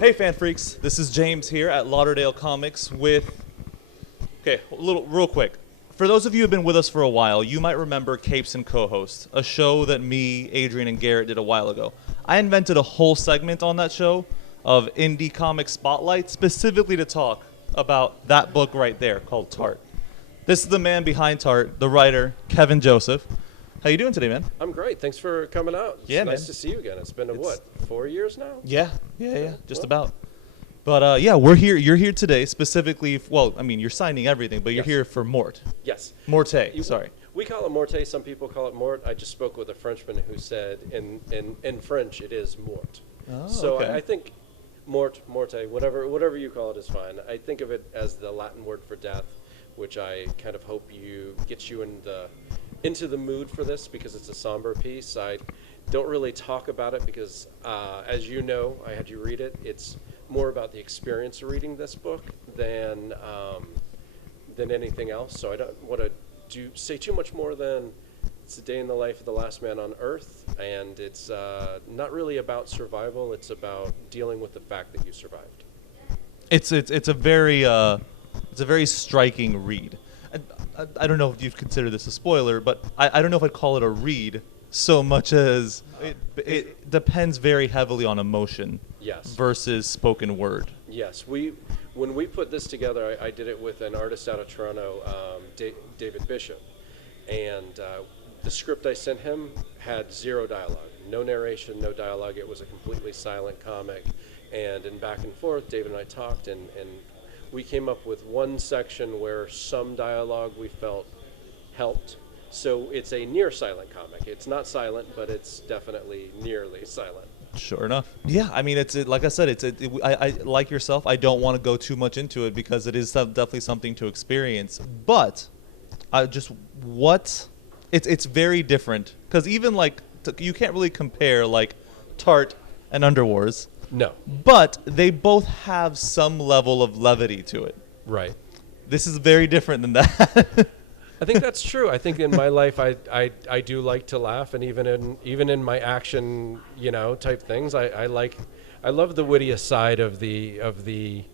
Hey Fanfreeks, this is James here at Lauderdale Comics with, real quick. For those of you who have been with us for a while, you might remember Capes and Co-Host, a show that me, Adrian, and Garrett did a while ago. I invented a whole segment on that show of indie comic spotlight specifically to talk about that book right there called Tart. This is the man behind Tart, the writer, Kevin Joseph. How you doing today, man? I'm great. Thanks for coming out. It's nice to see you again. It's been, what, 4 years now? Yeah, just about. But we're here. You're here today specifically. You're signing everything, but you're here for Morte. Yes. Morte, sorry. We call it Morte. Some people call it Morte. I just spoke with a Frenchman who said in French it is Morte. Oh, so okay. I think Morte, whatever you call it is fine. I think of it as the Latin word for death, which I kind of hope gets you into the mood for this because it's a somber piece. I don't really talk about it because, as you know, I had you read it. It's more about the experience of reading this book than anything else. So I don't want to say too much more than it's a day in the life of the last man on Earth, and it's not really about survival. It's about dealing with the fact that you survived. It's a very striking read. I don't know if you've considered this a spoiler, but I don't know if I'd call it a read so much as it depends very heavily on emotion. Yes. Versus spoken word. Yes. When we put this together, I did it with an artist out of Toronto, David Bishop, and the script I sent him had zero dialogue, no narration, no dialogue. It was a completely silent comic, and in back and forth, David and I talked, and we came up with one section where some dialogue we felt helped. So it's a near silent comic. It's not silent, but it's definitely nearly silent. Sure enough. Yeah, I mean, like I said, I like yourself, I don't want to go too much into it because it is definitely something to experience. But it's very different because even you can't really compare like Tart and Underwars. No. But they both have some level of levity to it. Right. This is very different than that. I think that's true. I think in my life, I do like to laugh, and even in my action, type things, I love the witty aside of the,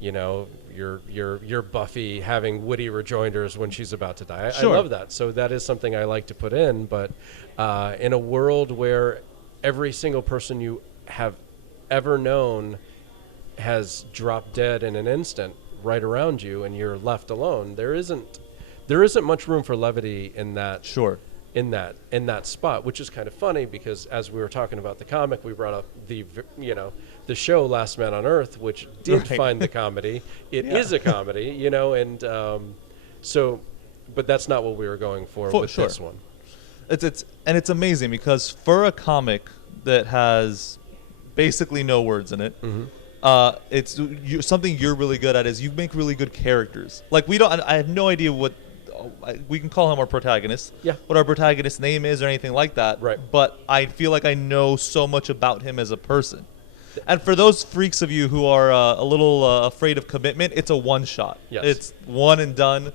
your Buffy having witty rejoinders when she's about to die. Sure. I love that. So that is something I like to put in. But in a world where every single person you have ever known has dropped dead in an instant right around you, and you're left alone, there isn't much room for levity in that. Sure. In that spot, which is kind of funny because as we were talking about the comic, we brought up the show Last Man on Earth, which did find the comedy. It is a comedy, and but that's not what we were going for with this one. It's amazing because for a comic that has basically no words in it. Mm-hmm. Something you're really good at is you make really good characters. Like I have no idea what we can call him our protagonist. Yeah. What our protagonist's name is or anything like that. Right. But I feel like I know so much about him as a person. And for those freaks of you who are a little afraid of commitment, it's a one shot. Yes. It's one and done.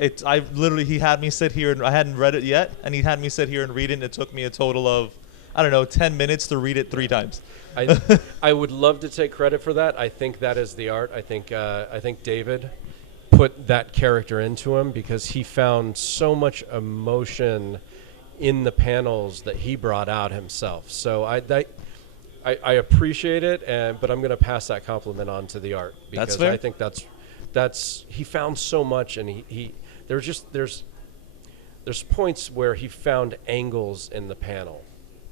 He had me sit here and I hadn't read it yet, and he had me sit here and read it, and it took me a total of 10 minutes to read it 3 times. I would love to take credit for that. I think that is the art. I think David put that character into him because he found so much emotion in the panels that he brought out himself. So I appreciate it, but I'm going to pass that compliment on to the art because that's fair. I think that's he found so much, and there's points where he found angles in the panel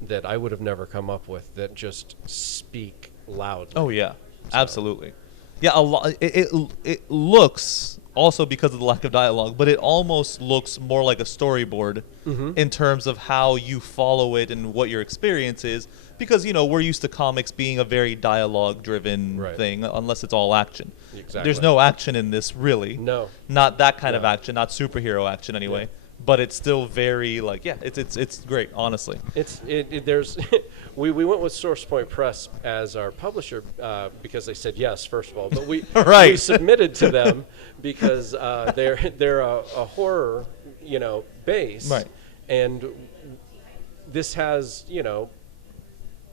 that I would have never come up with that just speak loudly. Oh yeah, absolutely. Yeah, a lot. It looks also because of the lack of dialogue, but it almost looks more like a storyboard in terms of how you follow it and what your experience is. Because we're used to comics being a very dialogue-driven thing, unless it's all action. Exactly. There's no action in this, really. No. Not that kind of action, not superhero action anyway. Yeah. But it's still very it's great, honestly. There's we went with SourcePoint Press as our publisher because they said yes, first of all, but we submitted to them because they're a horror base, right? And this has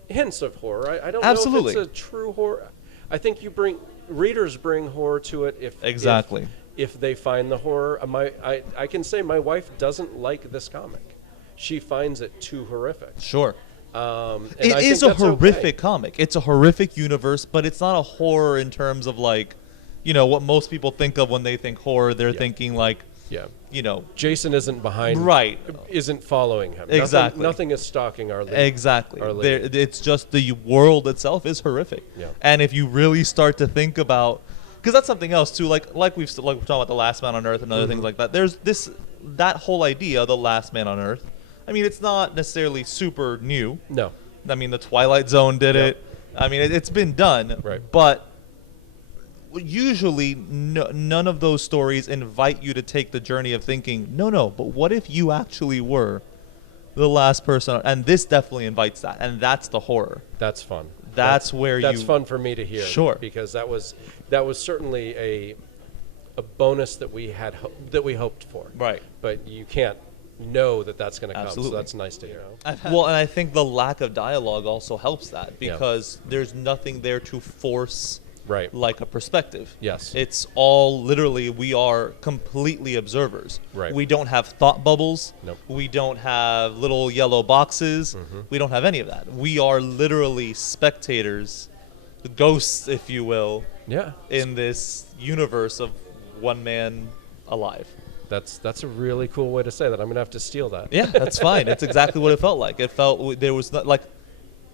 hints of horror. I don't Absolutely. know if it's a true horror. I think readers bring horror to it if they find the horror. I can say my wife doesn't like this comic. She finds it too horrific. Sure. It is a horrific comic. It's a horrific universe, but it's not a horror in terms of like, what most people think of when they think horror. They're thinking like, Jason isn't behind, isn't following him. Exactly. Nothing is stalking our lead. Exactly. It's just the world itself is horrific. Yeah. And if you really start to think about, because that's something else too, like we're talking about The Last Man on Earth and other things like that. There's that whole idea, The Last Man on Earth. I mean, it's not necessarily super new. No. I mean, The Twilight Zone did it. I mean, it's been done. Right. But usually none of those stories invite you to take the journey of thinking, no, but what if you actually were the last person? And this definitely invites that, and that's the horror. That's fun. That's fun for me to hear. Sure. Because that was certainly a bonus that we hoped for. Right. But you can't know that that's going to come. Absolutely. So that's nice to hear. Well, and I think the lack of dialogue also helps that, because there's nothing there to force like a perspective. Yes. It's all literally, we are completely observers. Right. We don't have thought bubbles. Nope. We don't have little yellow boxes. We don't have any of that. We are literally spectators, ghosts, if you will, in this universe of one man alive. That's a really cool way to say that. I'm going to have to steal that. Yeah, that's fine. It's exactly what it felt like. It felt there was not, like,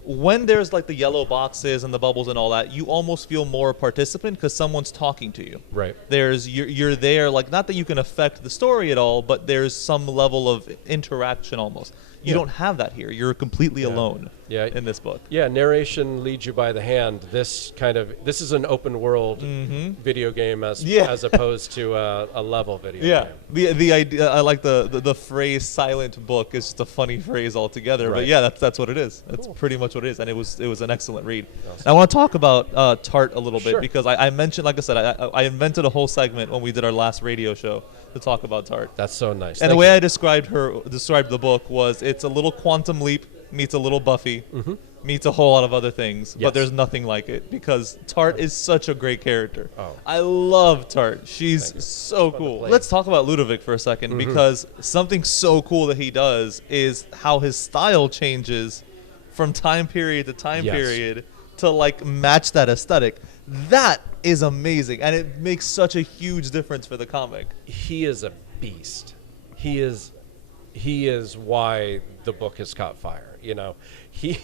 when there's like the yellow boxes and the bubbles and all that, you almost feel more a participant because someone's talking to you. Right. You're there, like, not that you can affect the story at all, but there's some level of interaction almost. You don't have that here. You're completely alone in this book. Yeah, narration leads you by the hand. This is an open world video game as opposed to a level video game. The idea, I like the phrase "silent book" is just a funny phrase altogether. Right. But that's what it is. That's pretty much what it is, and it was an excellent read. Awesome. I want to talk about Tart a little bit because I mentioned, like I said, I invented a whole segment when we did our last radio show to talk about Tart. That's so nice. And the way I described the book was, it's a little Quantum Leap meets a little Buffy meets a whole lot of other things, but there's nothing like it, because Tart is such a great character. I love Tart. She's so cool. Let's talk about Ludovic for a second, because something so cool that he does is how his style changes from time period to time period to like match that aesthetic. That is amazing, and it makes such a huge difference for the comic. He is a beast. He is why the book has caught fire. He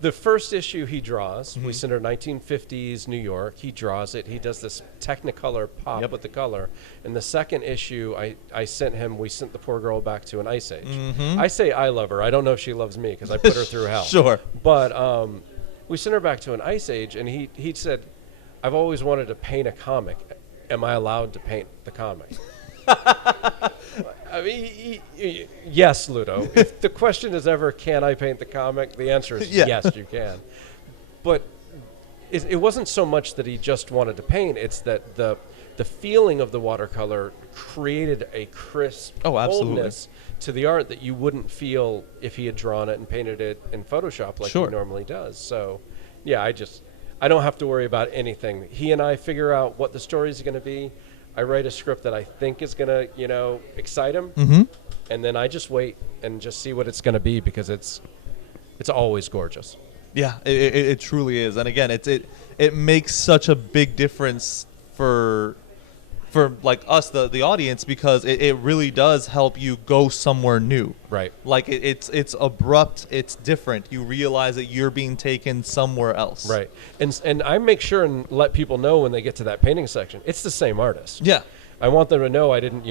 the first issue he draws, we center 1950s New York. He draws it. He does this Technicolor pop with the color. And the second issue, we sent the poor girl back to an ice age. I say I love her. I don't know if she loves me because I put her through hell. Sure. But we sent her back to an ice age, and he said, "I've always wanted to paint a comic. Am I allowed to paint the comic?" I mean, yes, Ludo. If the question is ever, can I paint the comic? The answer is yes, you can. But it wasn't so much that he just wanted to paint. It's that the feeling of the watercolor created a crisp boldness to the art that you wouldn't feel if he had drawn it and painted it in Photoshop like he normally does. So, I don't have to worry about anything. He and I figure out what the story is going to be. I write a script that I think is going to, excite him, and then I just wait and just see what it's going to be, because it's always gorgeous. Yeah, it truly is. And again, it makes such a big difference for like us, the audience, because it really does help you go somewhere new. Right. Like it's abrupt, it's different. You realize that you're being taken somewhere else. Right. And I make sure and let people know when they get to that painting section, it's the same artist. Yeah. I want them to know I didn't,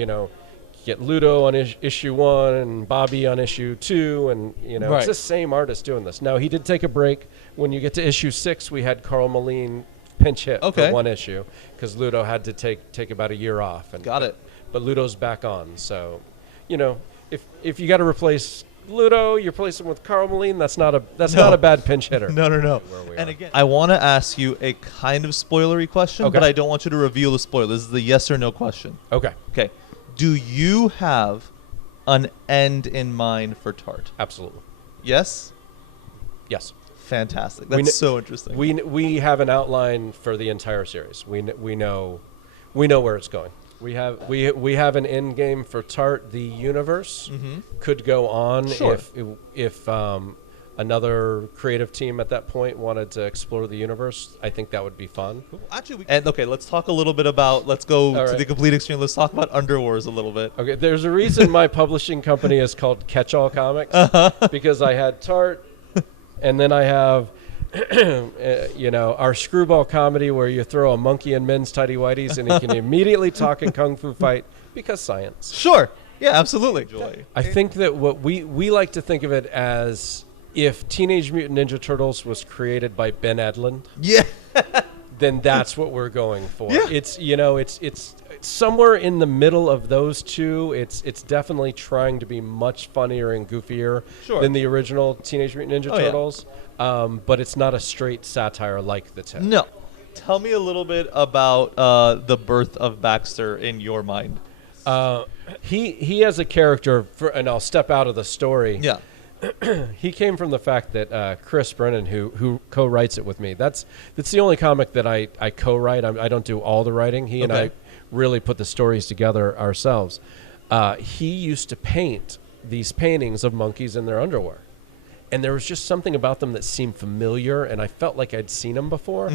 get Ludo on issue 1 and Bobby on issue 2, and it's the same artist doing this. Now, he did take a break. When you get to issue 6, we had Carl Moline pinch hit for one issue, because Ludo had to take about a year off. And Got it. But Ludo's back on, so if you got to replace Ludo, you replace him with Carl Moline. That's not a bad pinch hitter. No. And again, I want to ask you a kind of spoilery question, but I don't want you to reveal the spoiler. This is the yes or no question. Okay. Do you have an end in mind for Tart? Absolutely. Yes. Yes. fantastic. That's so interesting. We have an outline for the entire series. We know where it's going. We have an end game for Tart. The universe could go on if another creative team at that point wanted to explore the universe. I think that would be fun. Cool. Actually, let's talk a little bit about. Let's go to the complete extreme. Let's talk about Underwars a little bit. Okay, there's a reason my publishing company is called Catch-All Comics because I had Tart, and then I have. Our screwball comedy where you throw a monkey in men's tighty whities and he can immediately talk in kung fu fight because science. Sure. Yeah, absolutely. I think that what we like to think of it as if Teenage Mutant Ninja Turtles was created by Ben Edlund. Yeah. Then that's what we're going for. Yeah. It's somewhere in the middle of those two. It's definitely trying to be much funnier and goofier than the original Teenage Mutant Ninja Turtles. But it's not a straight satire like the 10. No. Tell me a little bit about the birth of Baxter in your mind. He has a character, and I'll step out of the story. Yeah. He came from the fact that Chris Brennan, who co-writes it with me, that's the only comic that I co-write. I don't do all the writing. He and I really put the stories together ourselves. He used to paint these paintings of monkeys in their underwear. And there was just something about them that seemed familiar, and I felt like I'd seen them before,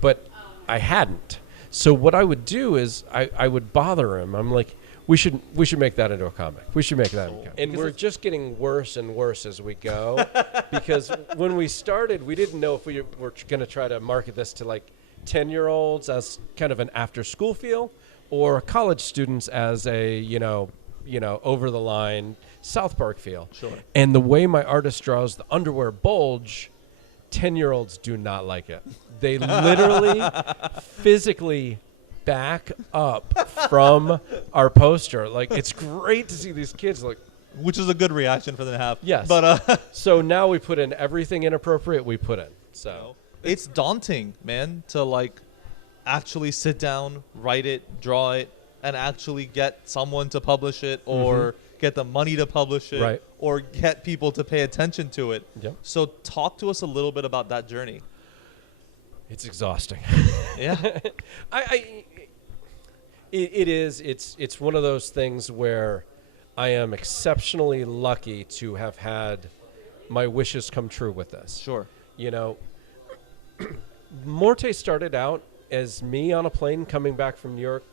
but I hadn't. So what I would do is I would bother him. I'm like, we should make that into a comic. We should make that into a comic. And we're just getting worse and worse as we go, because when we started, we didn't know if we were going to try to market this to like 10-year-olds as kind of an after-school feel, or college students as a over the line South Park feel. Sure. And the way my artist draws the underwear bulge, 10-year-olds do not like it. They literally physically back up from our poster. Like, it's great to see these kids like, which is a good reaction for them to have. Yes. But so now we put in everything inappropriate we put in. So it's daunting, man, to like actually sit down, write it, draw it, and actually get someone to publish it, or get the money to publish it, or get people to pay attention to it. Yep. So talk to us a little bit about that journey. It's exhausting. Yeah. It is. It's one of those things where I am exceptionally lucky to have had my wishes come true with this. Sure. Morte started out as me on a plane coming back from New York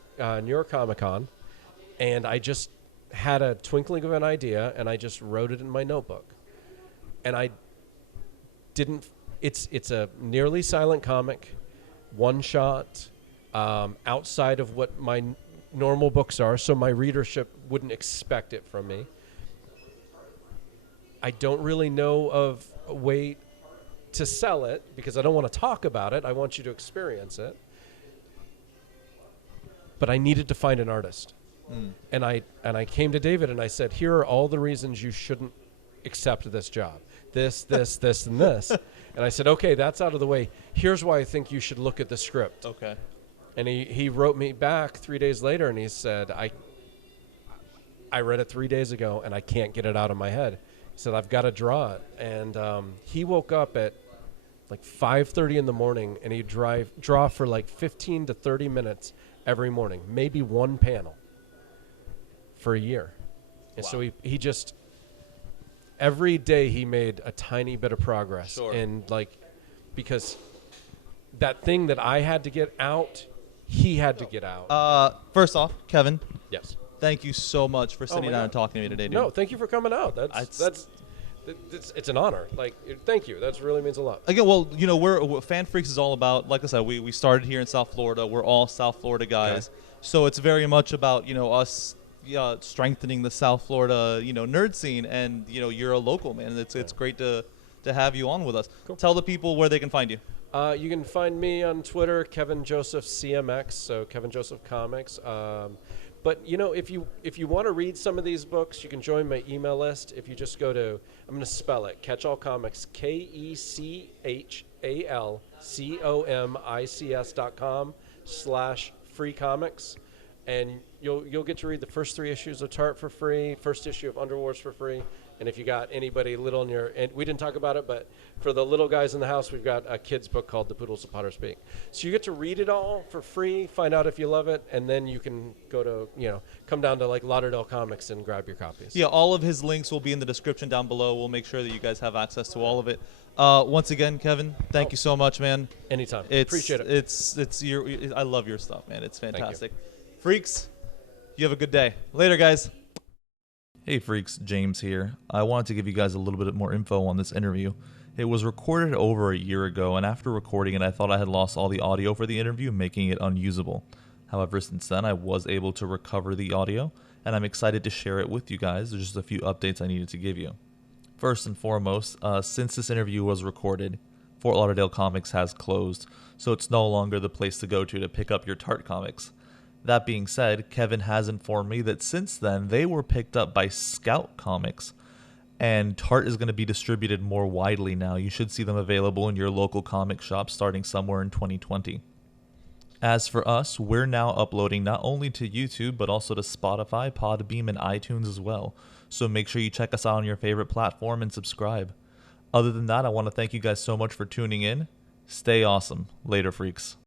Comic Con, and I just had a twinkling of an idea, and I just wrote it in my notebook. And I didn't. It's a nearly silent comic, one shot, outside of what my normal books are, so my readership wouldn't expect it from me. I don't really know of a way to sell it because I don't want to talk about it. I want you to experience it. But I needed to find an artist. And I came to David and I said, here are all the reasons you shouldn't accept this job. This, and this. And I said, okay, that's out of the way. Here's why I think you should look at the script. Okay. And he wrote me back 3 days later, and he said, I read it 3 days ago, and I can't get it out of my head. He said, I've got to draw it. And he woke up at like 5:30 in the morning, and he'd draw for like 15 to 30 minutes every morning, maybe one panel for a year. And so he just... every day he made a tiny bit of progress. Sure. And like, because that thing that I had to get out, he had to get out. First off, Kevin. Yes. Thank you so much for sitting down and talking to me today, dude. No, thank you for coming out. It's an honor. Like, thank you. That really means a lot. Again, well, we're Fanfreeks is all about, like I said, we started here in South Florida. We're all South Florida guys. Okay. So it's very much about, us strengthening the South Florida, nerd scene, and you're a local, man. It's great to have you on with us. Cool. Tell the people where they can find you. You can find me on Twitter, Kevin Joseph CMX, so Kevin Joseph Comics. But if you want to read some of these books, you can join my email list. If you just go to, I'm going to spell it, Catchall Comics, KECHALCOMICS.com/free comics. And you'll get to read the first 3 issues of Tart for free, first issue of Underwars for free. And if you got anybody little in your, and we didn't talk about it, but for the little guys in the house, we've got a kid's book called The Poodles of Potter's Peak. So you get to read it all for free, find out if you love it, and then you can go to, come down to like Lauderdale Comics and grab your copies. Yeah, all of his links will be in the description down below. We'll make sure that you guys have access to all of it. Once again, Kevin, thank you so much, man. Anytime. Appreciate it. I love your stuff, man. It's fantastic. Freaks, you have a good day. Later, guys. Hey freaks, James here. I wanted to give you guys a little bit more info on this interview. It was recorded over a year ago, and after recording it, I thought I had lost all the audio for the interview, making it unusable. However, since then, I was able to recover the audio, and I'm excited to share it with you guys. There's just a few updates I needed to give you. First and foremost, since this interview was recorded, Fort Lauderdale Comics has closed, so it's no longer the place to go to pick up your Tart comics. That being said, Kevin has informed me that since then, they were picked up by Scout Comics, and Tart is going to be distributed more widely now. You should see them available in your local comic shop starting somewhere in 2020. As for us, we're now uploading not only to YouTube, but also to Spotify, Podbeam, and iTunes as well. So make sure you check us out on your favorite platform and subscribe. Other than that, I want to thank you guys so much for tuning in. Stay awesome. Later, freaks.